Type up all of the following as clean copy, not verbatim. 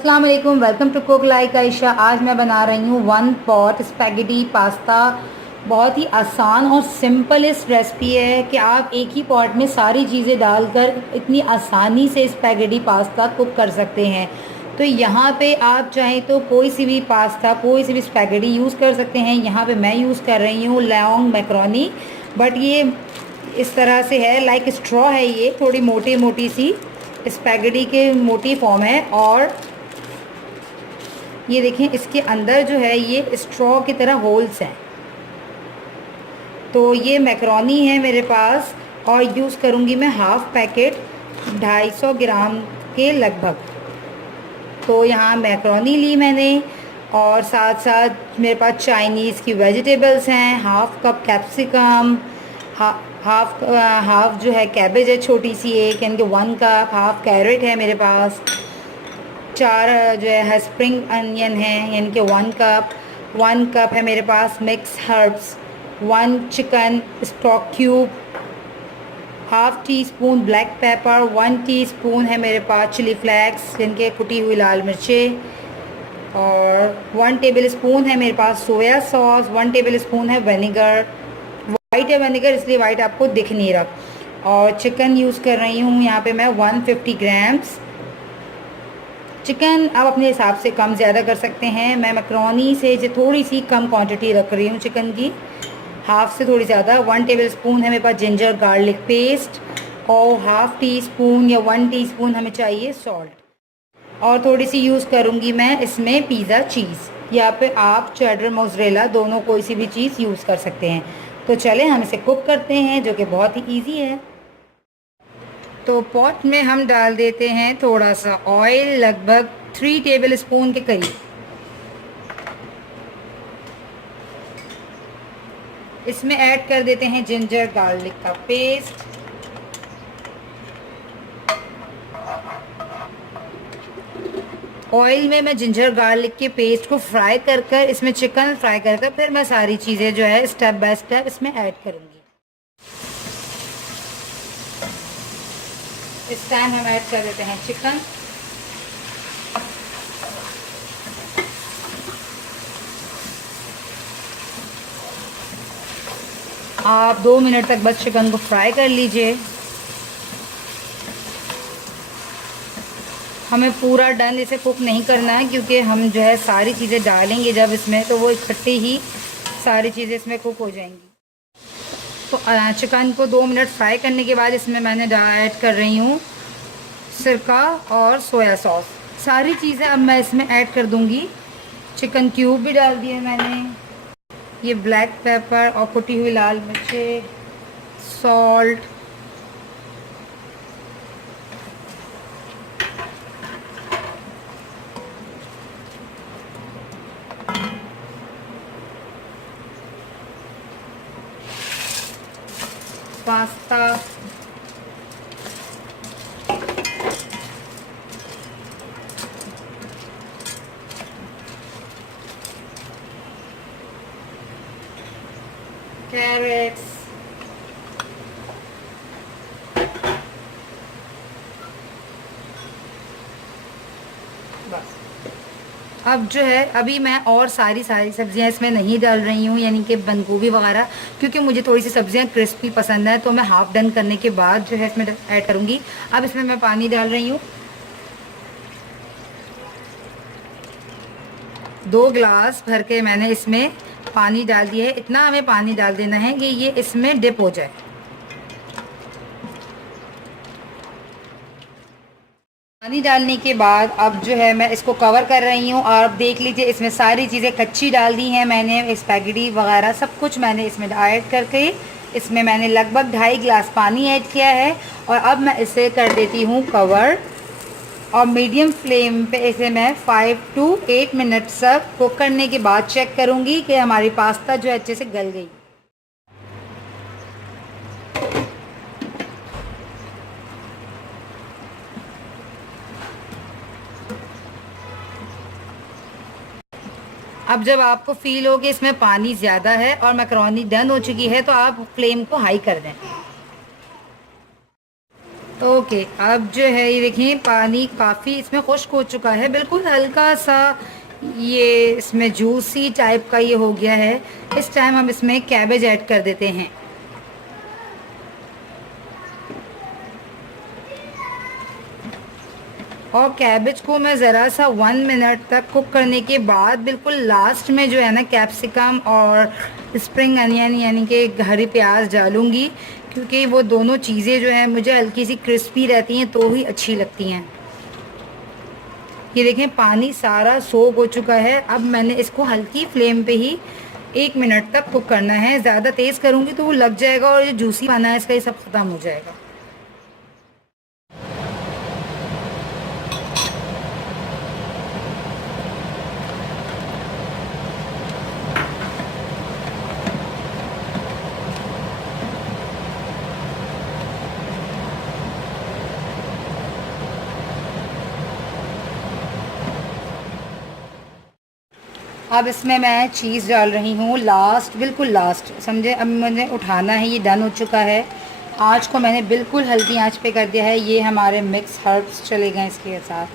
अस्सलाम वालेकुम, welcome to cook like Ayesha. आज मैं बना रही हूँ 1 पॉट स्पैगेटी पास्ता। बहुत ही आसान और सिंपलेस्ट रेसिपी है कि आप एक ही पॉट में सारी चीज़ें डालकर इतनी आसानी से स्पैगेटी पास्ता कुक कर सकते हैं। तो यहाँ पे आप चाहें तो कोई सी भी पास्ता, कोई सी भी स्पैगेटी यूज़ कर सकते हैं। यहाँ पे मैं यूज़ कर रही हूँ लॉन्ग मैक्रोनी, बट ये इस तरह से है, लाइक स्ट्रॉ है, ये थोड़ी मोटी मोटी सी स्पैगेटी के मोटी फॉर्म है। और ये देखें, इसके अंदर जो है ये स्ट्रॉ की तरह होल्स हैं। तो ये मैक्रोनी है मेरे पास और यूज़ करूँगी मैं हाफ़ पैकेट 250 ग्राम के लगभग। तो यहाँ मैक्रोनी ली मैंने और साथ साथ मेरे पास चाइनीज़ की वेजिटेबल्स हैं, हाफ़ कप कैप्सिकम, हाफ जो है कैबेज है छोटी सी एक, यानी कि 1 कप, हाफ़ कैरेट है मेरे पास, 4 जो है स्प्रिंग अनियन है यानी कि 1 कप है मेरे पास mix herbs, 1 chicken stock cube, half teaspoon black pepper, 1 teaspoon है मेरे पास चिली फ्लेक्स यानी कि कुटी हुई लाल मिर्चें, और 1 टेबल स्पून है मेरे पास सोया सॉस, 1 टेबल स्पून है विनेगर। वाइट है विनेगर, इसलिए वाइट आपको दिख नहीं रहा। और चिकन यूज़ कर रही हूँ यहाँ पे मैं 150 ग्राम्स। चिकन आप अपने हिसाब से कम ज़्यादा कर सकते हैं। मैं मैक्रोनी से जो थोड़ी सी कम क्वांटिटी रख रही हूँ चिकन की, हाफ़ से थोड़ी ज़्यादा। 1 टेबल स्पून है मेरे पास जिंजर गार्लिक पेस्ट और हाफ़ टी स्पून या 1 टीस्पून हमें चाहिए सॉल्ट। और थोड़ी सी यूज़ करूँगी मैं इसमें पिज़्ज़ा चीज़, या फिर आप चेडर मोज़रेला, दोनों कोई सी भी चीज़ यूज़ कर सकते हैं। तो चलें हम इसे कुक करते हैं, जो कि बहुत ही ईजी है। तो पॉट में हम डाल देते हैं थोड़ा सा ऑयल, लगभग 3 टेबल स्पून के करीब। इसमें ऐड कर देते हैं जिंजर गार्लिक का पेस्ट, ऑयल में मैं जिंजर गार्लिक के पेस्ट को फ्राई कर कर इसमें चिकन फ्राई कर कर फिर मैं सारी चीज़ें जो है स्टेप बाय स्टेप इसमें ऐड करूँगी। इस टाइम हम ऐड कर देते हैं चिकन। आप 2 मिनट तक बस चिकन को फ्राई कर लीजिए। हमें पूरा डन इसे कुक नहीं करना है, क्योंकि हम जो है सारी चीज़ें डालेंगे जब इसमें, तो वो इकट्ठी ही सारी चीज़ें इसमें कुक हो जाएंगी। तो चिकन को 2 मिनट फ्राई करने के बाद इसमें मैंने ऐड कर रही हूँ सिरका और सोया सॉस। सारी चीज़ें अब मैं इसमें ऐड कर दूँगी। चिकन क्यूब भी डाल दिए मैंने, ये ब्लैक पेपर और कुटी हुई लाल मिर्चें, सॉल्ट, पास्ता, कैरेट्स, बस। अब जो है अभी मैं और सारी सब्जियां इसमें नहीं डाल रही हूँ, यानी कि बंद गोभी वगैरह, क्योंकि मुझे थोड़ी सी सब्जियां क्रिस्पी पसंद है। तो मैं हाफ डन करने के बाद जो है इसमें ऐड करूँगी। अब इसमें मैं पानी डाल रही हूँ, 2 गिलास भर के मैंने इसमें पानी डाल दिया है। इतना हमें पानी डाल देना है कि ये इसमें डिप हो जाए। पानी डालने के बाद अब जो है मैं इसको कवर कर रही हूँ। और अब देख लीजिए, इसमें सारी चीज़ें कच्ची डाल दी हैं मैंने, स्पैगेटी वगैरह सब कुछ मैंने इसमें ऐड करके इसमें मैंने लगभग 2.5 गिलास पानी ऐड किया है। और अब मैं इसे कर देती हूँ कवर, और मीडियम फ्लेम पे इसे मैं 5 to 8 मिनट तक कुक करने के बाद चेक करूँगी कि हमारी पास्ता जो है अच्छे से गल गई। अब जब आपको फील हो कि इसमें पानी ज़्यादा है और मैक्रोनी डन हो चुकी है, तो आप फ्लेम को हाई कर दें। ओके, अब जो है ये देखिए पानी काफ़ी इसमें खुश्क हो चुका है, बिल्कुल हल्का सा ये इसमें जूसी टाइप का ये हो गया है। इस टाइम हम इसमें कैबेज ऐड कर देते हैं। और कैबेज को मैं ज़रा सा 1 मिनट तक कुक करने के बाद बिल्कुल लास्ट में जो है ना कैप्सिकम और स्प्रिंग अनियन यानी कि हरी प्याज डालूँगी, क्योंकि वो दोनों चीज़ें जो है मुझे हल्की सी क्रिस्पी रहती हैं तो ही अच्छी लगती हैं। ये देखें पानी सारा सोख हो चुका है। अब मैंने इसको हल्की फ्लेम पे ही 1 मिनट तक कुक करना है। ज़्यादा तेज़ करूँगी तो वो लग जाएगा और जो जूसी पाना है इसका ये सब ख़त्म हो जाएगा। अब इसमें मैं चीज़ डाल रही हूँ लास्ट, बिल्कुल लास्ट समझे। अब मुझे उठाना है, ये डन हो चुका है। आँच को मैंने बिल्कुल हल्की आंच पे कर दिया है। ये हमारे मिक्स हर्ब्स चले गए इसके साथ।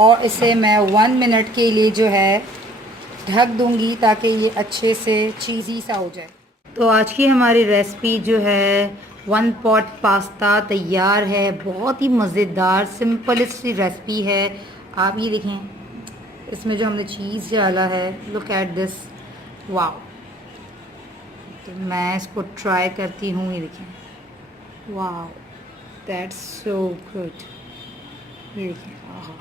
और इसे मैं 1 मिनट के लिए जो है ढक दूँगी ताकि ये अच्छे से चीज़ी सा हो जाए। तो आज की हमारी रेसिपी जो है 1 पॉट पास्ता तैयार है। बहुत ही मज़ेदार सिंपल सी रेसिपी है। आप ये देखें इसमें जो हमने चीज़ डाला है, लुक एट दिस, वाओ। तो मैं इसको ट्राई करती हूँ। ये देखें, वाओ, दैट्स सो गुड। ये देखें,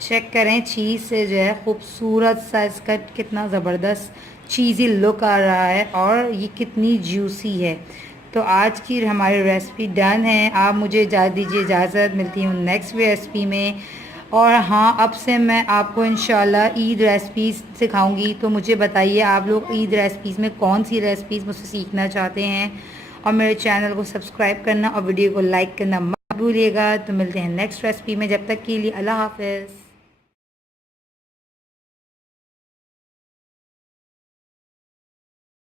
चेक करें चीज़ से जो है खूबसूरत सा इसका कितना ज़बरदस्त चीज़ी लुक आ रहा है और ये कितनी जूसी है। तो आज की हमारी रेसिपी डन है। आप मुझे इजाज़त दीजिए, इजाज़त, मिलती हूँ नेक्स्ट रेसिपी में। और हाँ, अब से मैं आपको इंशाल्लाह ईद रेसिपीज़ सिखाऊंगी। तो मुझे बताइए आप लोग ईद रेसिपीज़ में कौन सी रेसिपीज़ मुझसे सीखना चाहते हैं। और मेरे चैनल को सब्सक्राइब करना और वीडियो को लाइक करना मत भूलिएगा। तो मिलते हैं नेक्स्ट रेसिपी में, जब तक के लिए अल्लाह हाफ़िज़।